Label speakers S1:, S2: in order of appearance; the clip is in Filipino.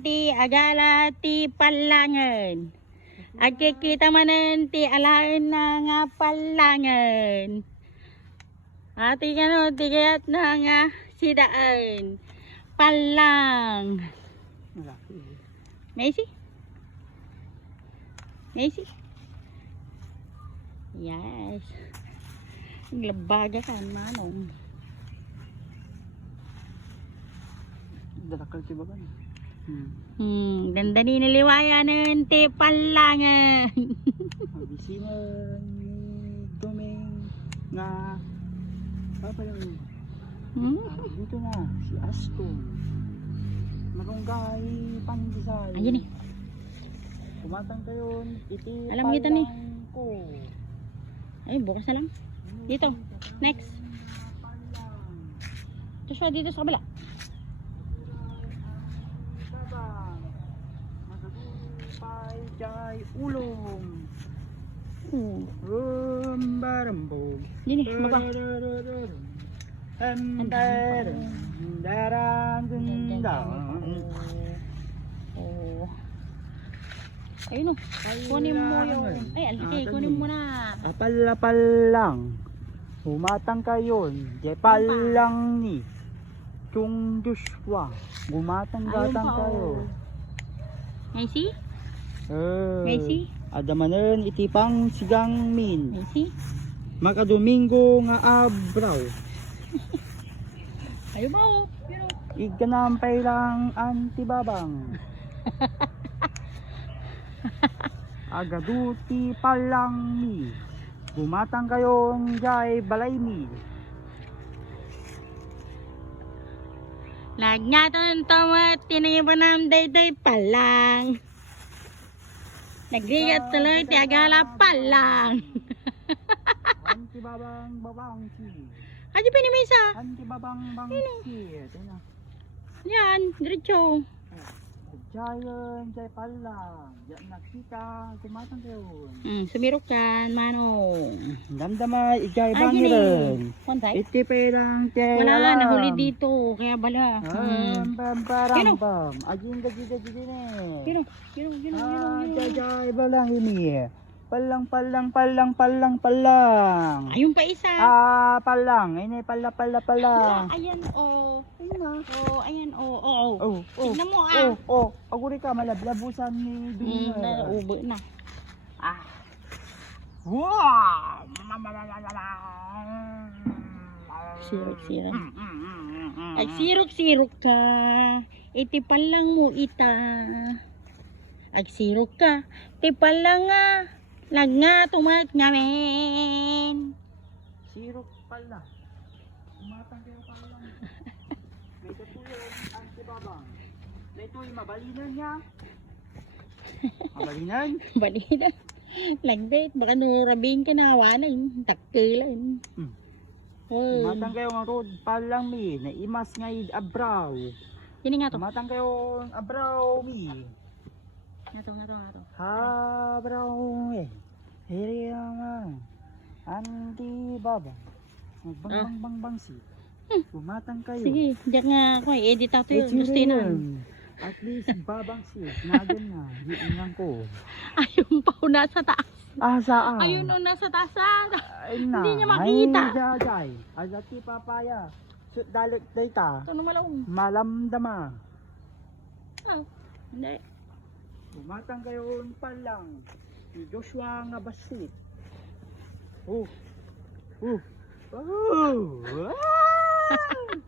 S1: ti agala ti palangan. Agkikita manan ti alain na nga palangan. Ati kano ti kayat na nga sidaan. Palang. Macy? Macy? Yes. Naglabaga ka, manong.
S2: Dalakal ti bagan. Hmm.
S1: Hmm, ganda ni niliwayanan ti palangan.
S2: Mabisina ni Doming nga papalang
S1: hmm?
S2: ah, dito na si Aston. Marunggay pandesal.
S1: Ayun eh.
S2: Kumatang kayo iti
S1: Alam kita ni.
S2: ko.
S1: Ay, bukas na lang. Dito. Next. Joshua, dito sa kabila.
S2: Jay ulong.
S1: Hmm.
S2: Rumbarambo.
S1: Yun eh, baba. Oh. Ayun oh. Kunin mo yung... Ay, alaki.
S2: Ah,
S1: Kunin mo na.
S2: Apal-apal lang. Humatang kayo. Jepal lang ni. Chung Joshua. Gumatang-gatang kayo.
S1: oh. Macy?
S2: Eh.
S1: Macy?
S2: Adamanen itipang sigang min.
S1: Macy?
S2: Makadomingo nga abraw.
S1: Ba oh. Oh.
S2: Iganampay lang antibabang. Agaduti palang mi. Gumatang kayong jay balay mi.
S1: Lagnatan tamat, tiniba ng dayday pa lang. Nagrigat tuloy, tiagala pa lang.
S2: Antibabang babang si.
S1: Adi pa ni Misa.
S2: Antibabang bang si.
S1: Yan, diretso.
S2: Jayan jay palang. Yan nakita. Gumatang kayo.
S1: Hmm, sumirok yan, manong.
S2: Damdama ijay
S1: Ay,
S2: bang
S1: yun eh.
S2: Iti lang tiyan.
S1: Wala nga, nahuli dito. Kaya bala. Hmm.
S2: bam
S1: o.
S2: bam. Ajin gaji gaji.
S1: Yun oh, yun oh, yun oh, yun oh,
S2: Ah,
S1: yun oh.
S2: jajay ba lang ini. Palang palang palang palang palang.
S1: Ayun pa isa.
S2: Ah, palang. Ini pala pala pala.
S1: Ah, ayan oh.
S2: Ayun na.
S1: Oh, ayan oh. Oh, oh.
S2: Oh, oh.
S1: Tignan mo
S2: Oh,
S1: ah.
S2: oh. Aguri ka malablabusan ni
S1: Hmm,
S2: Dunya.
S1: naubo na.
S2: Ah. Wow!
S1: Sirok-sirok.
S2: Mm, mm, mm, mm, mm.
S1: Ay, sirok-sirok ka. Itipal lang mo ita. Ag sirok ka. Tipal lang nga. Lag nga tumat ngamin.
S2: Sirok pala. Umatang kayo pala. May katulong antibabang. Na ito'y mabalinan niya. Mabalinan?
S1: Balida. Lagdit. Baka nurabing ka na hawanan. Takkilan.
S2: Hmm.
S1: Oh.
S2: Umatang kayo ng road palang mi. Na imas ngay abraw.
S1: Yun nga to.
S2: Umatang kayo ng abraw mi.
S1: Nga to, nga to, nga to.
S2: Abraw eh. Hiri naman. Antibabang. Bang
S1: Ah.
S2: bang bang bang si. Umatang kayo.
S1: Sige, diyan nga ako. Edit ako
S2: Eh,
S1: yun. Gusto yun.
S2: yun. At least babang si. Nagan na. Hiingan ko.
S1: Ayun pa ho nasa taas.
S2: Ah, saan?
S1: Ayun o nasa taas. ah.
S2: Ay na.
S1: Hindi niya makita.
S2: Ay, jajay. Azati papaya. Dalik data. Malamdama.
S1: Ah, hindi.
S2: Tumatang ngayon pa lang si Joshua nga basit. Oh. Oh. Oh. Wow. Ah!